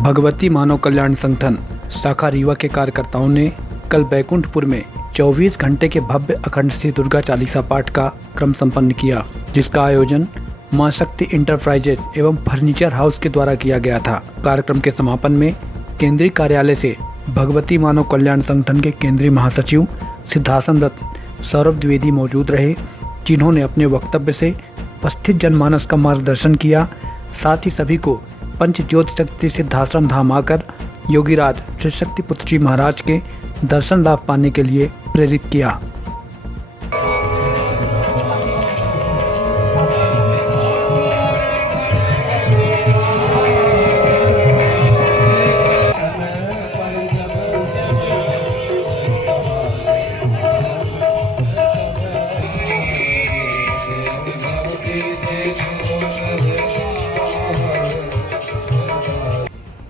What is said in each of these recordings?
भगवती मानव कल्याण संगठन शाखा रीवा के कार्यकर्ताओं ने कल बैकुंठपुर में 24 घंटे के भव्य अखंड श्री दुर्गा चालीसा पाठ का क्रम संपन्न किया, जिसका आयोजन मां शक्ति इंटरप्राइजेज एवं फर्नीचर हाउस के द्वारा किया गया था। कार्यक्रम के समापन में केंद्रीय कार्यालय से भगवती मानव कल्याण संगठन के केंद्रीय महासचिव सिद्धासनरत सौरभ द्विवेदी मौजूद रहे, जिन्होंने अपने वक्तव्य से उपस्थित जनमानस का मार्गदर्शन किया। साथ ही सभी को पंच ज्योति शक्ति सिद्धाश्रम धाम आकर योगीराज श्री शक्ति पुत्र जी महाराज के दर्शन लाभ पाने के लिए प्रेरित किया।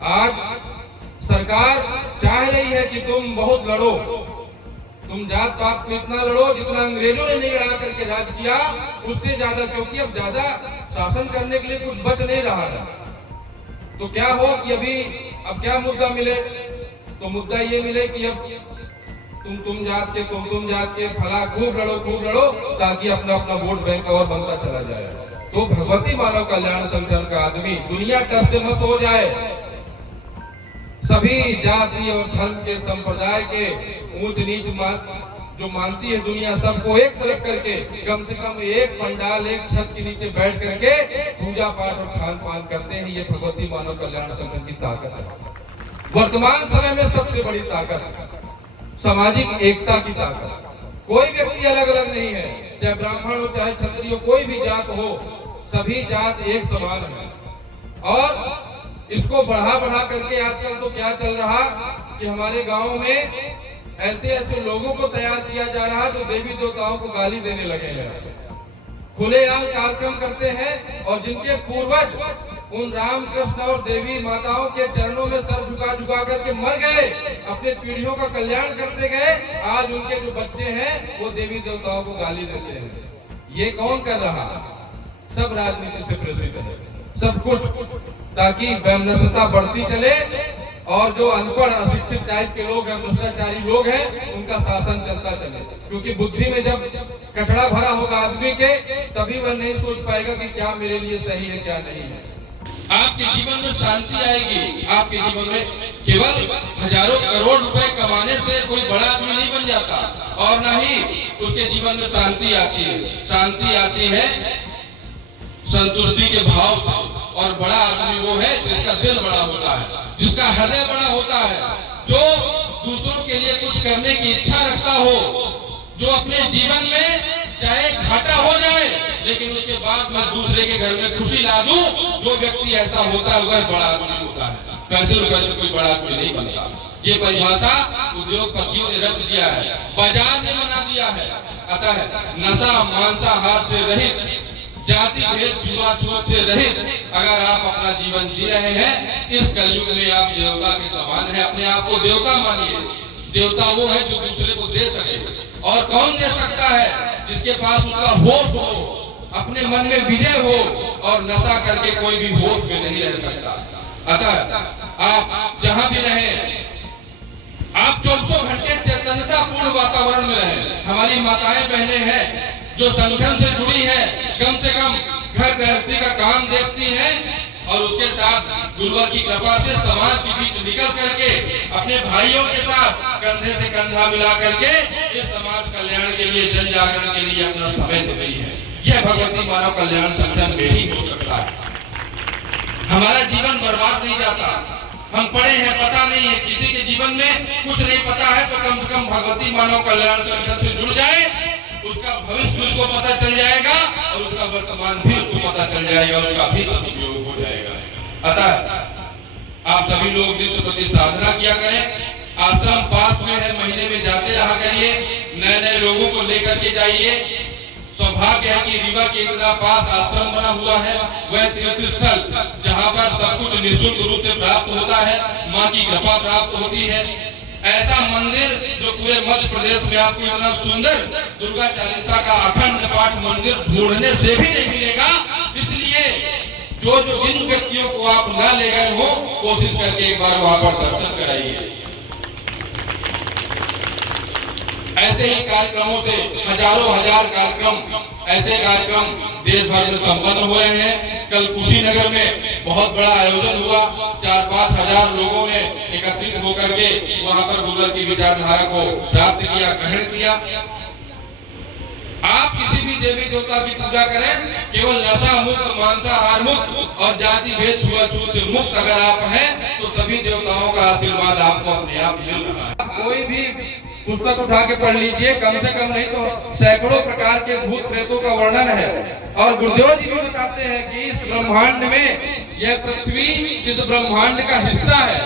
आज सरकार चाह रही है कि तुम बहुत लड़ो, तुम जात पात में इतना लड़ो जितना अंग्रेजों ने नहीं लड़ा करके राज किया, उससे ज्यादा, क्योंकि अब ज्यादा शासन करने के लिए कुछ बच नहीं रहा है। तो क्या हो कि अभी अब क्या मुद्दा मिले, तो मुद्दा ये मिले कि अब तुम जात के तुम जात के फला खूब लड़ो ताकि अपना अपना वोट बैंक और बनता चला जाए। तो भगवती मानव कल्याण संगठन का आदमी दुनिया टस से मत हो जाए। सभी जाति और धर्म के संप्रदाय के ऊंच नीच जो मानती है दुनिया, सबको एक तरफ करके कम से कम एक पंडाल एक छत के नीचे बैठ करके पूजा पाठ और खान पान करते हैं। ये भगवती मानव कल्याण संगठन की ताकत है। वर्तमान समय में सबसे बड़ी ताकत सामाजिक एकता की ताकत। कोई व्यक्ति अलग अलग नहीं है, चाहे ब्राह्मण हो चाहे क्षत्रिय हो, कोई भी जात हो, सभी जात एक समान है। और इसको बढ़ा करके आजकल तो क्या चल रहा कि हमारे गांव में ऐसे लोगों को तैयार किया जा रहा जो देवी देवताओं को गाली देने लगे हैं, खुलेआम कार्यक्रम करते हैं, और जिनके पूर्वज उन राम कृष्ण और देवी माताओं के चरणों में सर झुका करके मर गए, अपने पीढ़ियों का कल्याण करते गए, आज उनके जो बच्चे हैं वो देवी देवताओं को गाली देते हैं। ये कौन कर रहा? सब राजनीति से प्रेरित है, सब कुछ ताकि वैमनस्यता बढ़ती चले और जो अनपढ़ अशिक्षित टाइप के लोग हैं, भ्रष्टाचारी लोग हैं, उनका शासन चलता चले। क्योंकि बुद्धि में जब कचरा भरा होगा आदमी के, तभी वह नहीं सोच पाएगा कि क्या मेरे लिए सही है क्या नहीं है। आपके जीवन में शांति आएगी। आपके जीवन में केवल हजारों करोड़ रुपए कमाने से कोई बड़ा आदमी नहीं बन जाता, और न ही उसके जीवन में शांति आती है। शांति आती है संतुष्टि के भाव से। और बड़ा आदमी वो है जिसका दिल बड़ा होता है, जिसका हृदय बड़ा होता है, जो दूसरों के लिए कुछ करने की इच्छा रखता हो, जो अपने जीवन में चाहे घाटा हो जाए लेकिन उसके बाद मैं दूसरे के घर में खुशी ला दूं, जो व्यक्ति ऐसा होता है वह बड़ा आदमी होता है। पैसे रुपए से कोई बड़ा आदमी नहीं बनता। ये परिभाषा उद्योगपतियों ने रच दिया है, बाजार ने बना दिया है। अतः नशा मांसाहार से रहित, जाति भेद छुआछूत से रहित अगर आप अपना जीवन जी रहे हैं, इस कलयुग में आप देवता के समान हैं। अपने आप को देवता मानिए। देवता वो है जो दूसरे को दे सके, और कौन दे सकता है? जिसके पास उसका होश हो, अपने मन में विजय हो, और नशा करके कोई भी होश में नहीं रह सकता। अतः आप जहां भी रहें, आप 24 घंटे चैतन्यता पूर्ण वातावरण में रहें। हमारी माताएं बहनें हैं जो संगठन से जुड़ी है, कम से कम घर गृहस्थी का काम देखती हैं, और उसके साथ गुरुवर की कृपा से समाज के बीच निकल करके अपने भाइयों के साथ कंधे से कंधा मिला करके इस समाज कल्याण के लिए, जन जागरण के लिए अपना समय दे रही है। यह भगवती मानव कल्याण संगठन में ही हो सकता है। हमारा जीवन बर्बाद नहीं जाता। हम पढ़े हैं, पता नहीं है, किसी के जीवन में कुछ नहीं पता है, तो कम से कम भगवती मानव कल्याण संगठन से जुड़ जाए, उसका भविष्य उसको पता चल जाएगा और उसका वर्तमान भी उसको पता चल जाएगा, उसका भी सदुपयोग हो जाएगा। अतः आप सभी लोग नित्य प्रति साधना किया करें। आश्रम पास में है, महीने में जाते रहा करिए, नए लोगों को लेकर के जाइए। सौभाग्य है कि रीवा के इतना पास आश्रम बना हुआ है, वह तीर्थ स्थल जहाँ पर सब कुछ निःशुल्क रूप से प्राप्त होता है, माँ की कृपा प्राप्त होती है। ऐसा मंदिर जो पूरे मध्य प्रदेश में आपको इतना सुंदर दुर्गा चालीसा का अखंड पाठ मंदिर ढूंढने से भी नहीं मिलेगा। इसलिए जिन व्यक्तियों को आप न ले गए हो, कोशिश करके एक बार वहां पर दर्शन कराइए। ऐसे ही कार्यक्रमों से हजारों हजार कार्यक्रम, ऐसे कार्यक्रम देश भर में संपन्न हो रहे हैं। कल कुशीनगर में बहुत बड़ा आयोजन हुआ, 4-5 हजार लोगों ने एकत्रित होकर के वहां पर बुद्ध की विचारधारा को प्राप्त किया, ग्रहण किया। आप किसी भी देवी देवता की पूजा करें, केवल नशा मुक्त, मांसाहार मुक्त और जाति भेद छुआछूत से मुक्त अगर आप हैं, तो सभी देवताओं का आशीर्वाद आपको अपने आप मिल रहा है। कोई भी पुस्तक उठा के पढ़ लीजिए, कम से कम नहीं तो सैकड़ों प्रकार के भूत प्रेतों का वर्णन है। और गुरुदेव जी भी बताते हैं कि इस ब्रह्मांड में यह पृथ्वी इस ब्रह्मांड का हिस्सा है,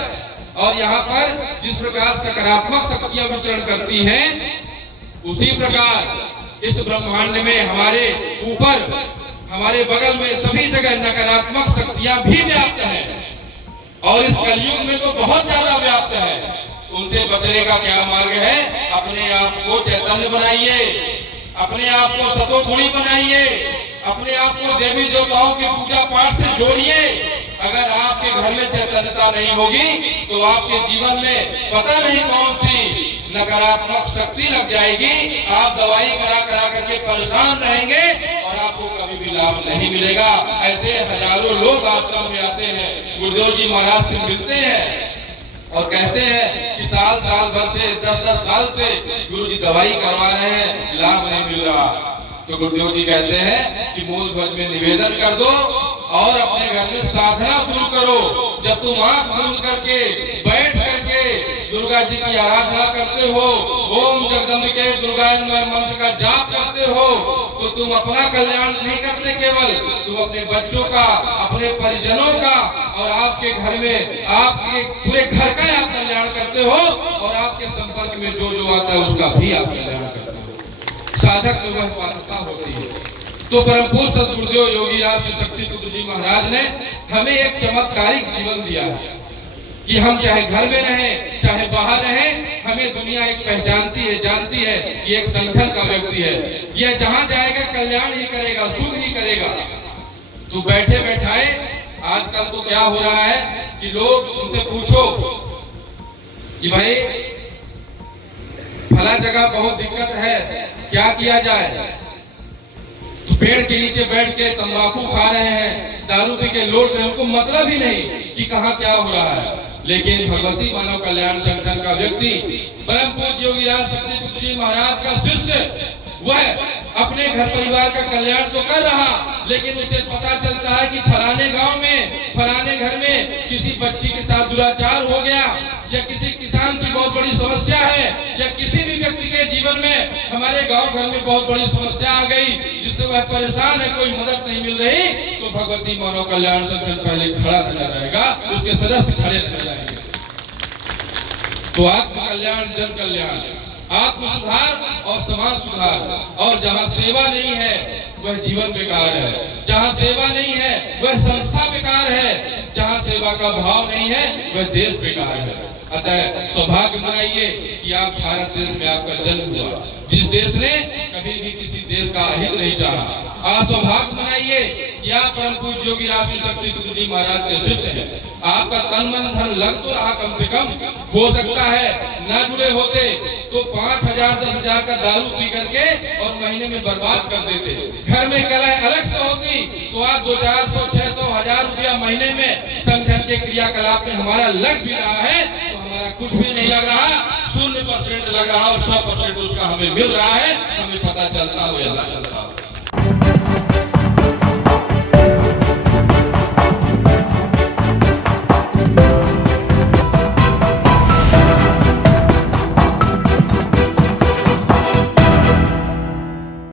और यहाँ पर जिस प्रकार सकारात्मक शक्तियां विचरण करती हैं, उसी प्रकार इस ब्रह्मांड में हमारे ऊपर, हमारे बगल में सभी जगह नकारात्मक शक्तियां भी व्याप्त हैं, और इस कलयुग में तो बहुत ज्यादा व्याप्त है। उनसे बचने का क्या मार्ग है? अपने आप को चैतन्य बनाइए, अपने आप को सतोगुणी बनाइए, अपने आप को देवी देवताओं की पूजा पाठ से जोड़िए। अगर आपके घर में चैतन्यता नहीं होगी, तो आपके जीवन में पता नहीं कौन सी नकारात्मक शक्ति लग जाएगी। आप दवाई करा करके परेशान रहेंगे और आपको कभी भी लाभ नहीं मिलेगा। ऐसे हजारों लोग आश्रम में आते हैं, गुरुदेव जी महाराज से मिलते हैं और कहते हैं कि साल भर से 10 साल से गुरु जी दवाई करवा रहे हैं, लाभ नहीं मिल रहा। तो गुरुदेव जी कहते हैं कि मूल ध्वज में निवेदन कर दो और अपने घर में साधना शुरू करो। जब तुम आंख बंद करके बैठ करके दुर्गा जी की आराधना करते हो, ओम जगदम्बिके दुर्गायन्मय मंत्र का जाप करते हो, तो तुम अपना कल्याण नहीं करते, केवल तुम अपने बच्चों का, अपने परिजनों का और आपके घर में आपके पूरे घर का आप कल्याण करते हो, और आपके संपर्क में जो आता है उसका भी आप कल्याण करते हो। साधक में वह पात्रता होती है। तो परम पूज्य सद्गुरुदेव योगीराज श्री शक्ति पुत्र जी महाराज ने हमें एक चमत्कारिक जीवन दिया है कि हम चाहे घर में रहें, चाहे बाहर रहें, हमें दुनिया एक पहचानती है, जानती है कि एक संगठन का व्यक्ति है, यह जहां जाएगा कल्याण ही करेगा, सुख ही करेगा। तो बैठे बैठाए आजकल तो क्या हो रहा है कि लोग उनसे पूछो कि भाई फला जगह बहुत दिक्कत है, क्या किया जाए? तो पेड़ के नीचे बैठ के तंबाकू खा रहे हैं, दारू पी के लौट रहे, उनको मतलब ही नहीं कि कहाँ क्या हो रहा है। लेकिन भगवती मानव कल्याण संगठन का व्यक्ति, परम पूज्य योगीराज शक्ति पुत्र जी महाराज का शिष्य, वह अपने घर परिवार का कल्याण तो कर रहा, लेकिन उसे पता चलता है कि फलाने गांव में, फलाने घर में किसी बच्ची के साथ दुराचार हो गया, या किसी किसान की बहुत बड़ी समस्या है, या किसी भी व्यक्ति के जीवन में हमारे गांव घर में बहुत बड़ी समस्या आ गई जिससे वह परेशान है, कोई मदद नहीं मिल रही, तो भगवती मानव कल्याण संगठन पहले खड़ा नजर रहेगा, उसके सदस्य खड़े नजर आएंगे। तो आत्म कल्याण, जन कल्याण, आत्म सुधार और समाज सुधार। और जहाँ सेवा नहीं है वह जीवन बेकार है, जहाँ सेवा नहीं है वह संस्था बेकार है, जहाँ सेवा का भाव नहीं है वह देश बेकार है। अतः सौभाग्य मनाइए कि आप भारत देश में आपका जन्म हुआ, जिस देश ने कभी भी किसी देश का अहित नहीं चाहा। आप सौभाग्य मनाइए कि आप परम पूज्य योगीराज श्री शक्ति पुत्र जी महाराज के शिष्य हैं। आपका तन मन धन लग तो रहा, कम से कम हो सकता है न जुड़े होते तो 5,000 10,000 का दारू पी करके और महीने में बर्बाद कर देते। घर में कलह अलग से होती तो आज 200, 400, 600, 1000 रुपया महीने में संगठन के क्रियाकलाप में हमारा लग भी रहा है, तो हमारा कुछ भी नहीं लग रहा, 0% लग रहा और 100% उसका हमें मिल रहा है, हमें पता चलता हो या ना चलता हो।